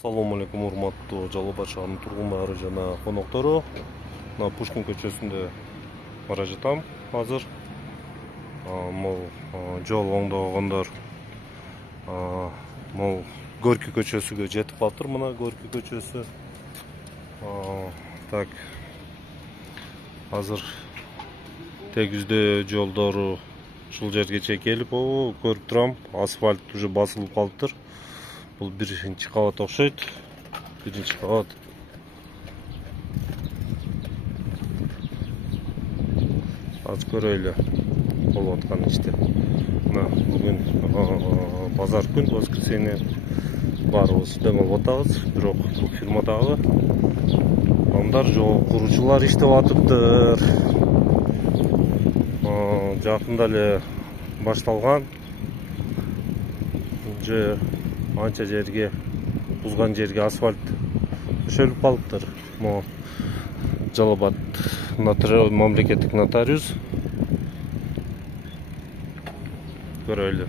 Assalamu алейкум, урматтуу Жалал Абад шаарынын тургундары жана коноктору. Мына Пушкин көчөсүндө бара жатам азыр. Могул жол оңдогондор могул Горький көчөсүгө жетип калыптыр. Мына Горький көчөсү. Так. Азыр тегиздөө жолдору ушул жерге келип, көрүп турам, асфальт уже басылып калыптыр. Бұл бірінші қабат оқшайды. Бірінші қабат. Аз көрөйлі болып атқан іште. Бүгін базар күн, воскресенье бар осы демал отағыз. Бирок бұл фирмадағы адамдар жол курушулар иштеп атыптыр. Жакында эле башталган. Анча жерге, бузган жерге асфальт төшөлүп калыптыр. Mo Жалал Абад мамлекеттик нотариус. Көрөйлү.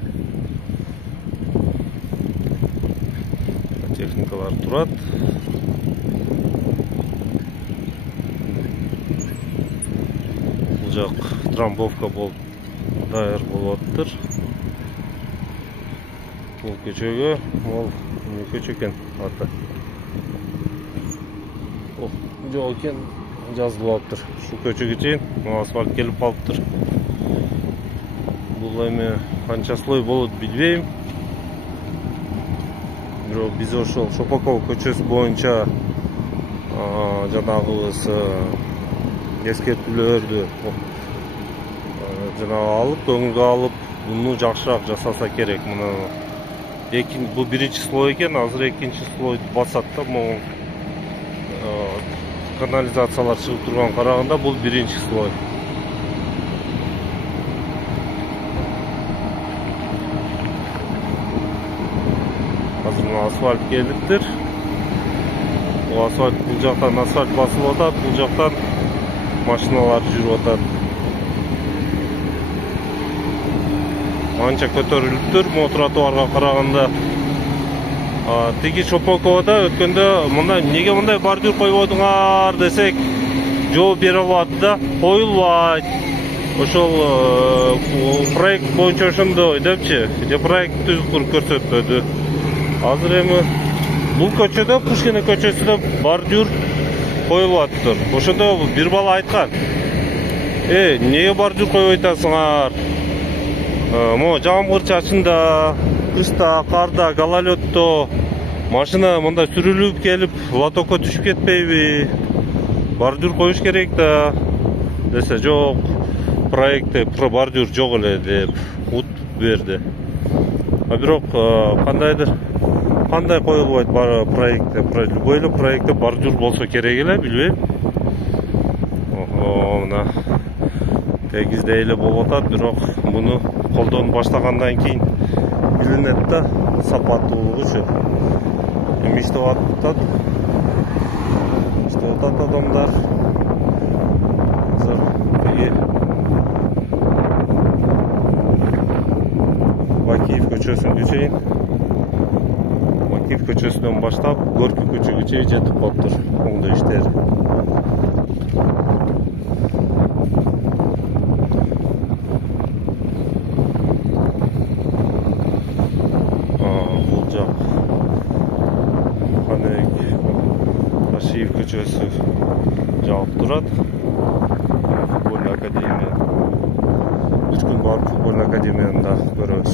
Техникалар турат. Бул жак трамбовка болуп даяр болуп атыптыр. Бұл көчөгө, мол көчө экен аты. Жол экен жазылып алыптыр. Шу көчөгө чейин асфальт келип калыптыр. Бул эми канча слой болот билбейм. Бирок биз ошол Шопоков көчөсү боюнча жанагыбыз эскертүүлөрдү жанагы алып, көңүлгө алып, буну жакшыраак жасаса керек. Бұл бірінші слой екен, азыр екінші слой басат да, канализациялар шығып тұрған қарағанда бұл бірінші слой. Азыр асфальт келиптир. Бұл асфальт бұл жақтан асфальт басылып атат, бұл жақтан машиналар жүрүп атат. Анча көтөрүлүптүр, тротуарга караганда. Тиги Шопоковда өткөндө неге мындай бордюр коюп отуңар десек, жооп бере алат да, коюлбайт. Ошол проект боюнча ошондой депчи, проект түзүп көрсөтпөдү. Азыр эми бул көчөдө, Пушкин көчөсүндө бордюр коюлуп атыптыр. Ошондо бир бала айткан: "Неге бордюр коюп атасыңар? Жамгыр чачында, кышта, карда, гололедто машина мындай сүрүлүп келип, лотокко түшүп кетпейби? Бордюр коюш керек да." Десе, жок, проектте бордюр жок эле деп ут берди. Бирок кандай коюлбайт проектте? Любой эле проектте бордюр болсо керек эле, билбейм. Мына тегизде эле болуп атат, бирок муну колдонуп баштагандан кийин билинет да сапаттуулугучу. Эми иштеп атат адамдар. Азыр Бакиев көчөсүнө чейин, Бакиев көчөсүнөн баштап Горький көчөгө чейин жетип калыптыр оңдоо иштери. Рашиев көчөсү жабып турат. Футбольный академия. Үч күн барып футбольный академияда көрөбүз.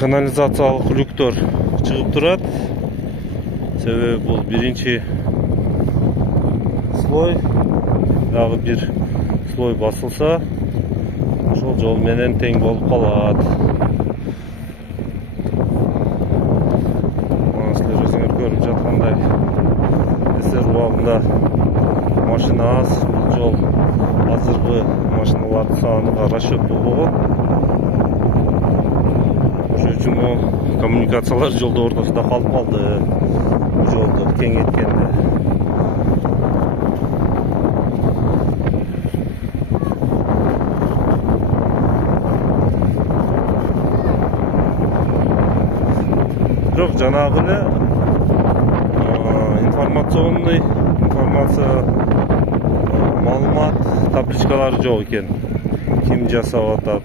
Канализациялык люктор чыгып турат. Себеби бул биринчи слой, дагы бир слой басылса, ошол жол менен тең болуп калат. Көрүп жаткандай эсер убагында машина аз, жол азыркы машиналардын саныга расчет болбогон. Ошон үчүн коммуникациялар жолдо ортосунда калып калды. Жолду кеңейткенде. бирок жанагы эле информационный информация маалымат табличкалары жок экен. Ким жасап атат,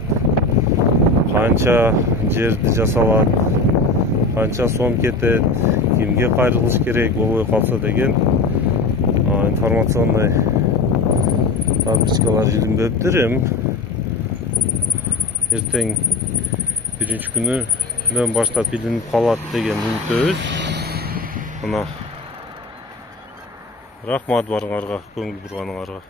канча жерди жасалат, канча сом кетет, кимге кайрылыш керек болбой калса деген информационный табличкалар илинбептир. Эми эртең биринчи күнүнөн баштап илинип калат деген үмүттөбүз. Мына рахмат барыңарга, көңүл бурганыңарга.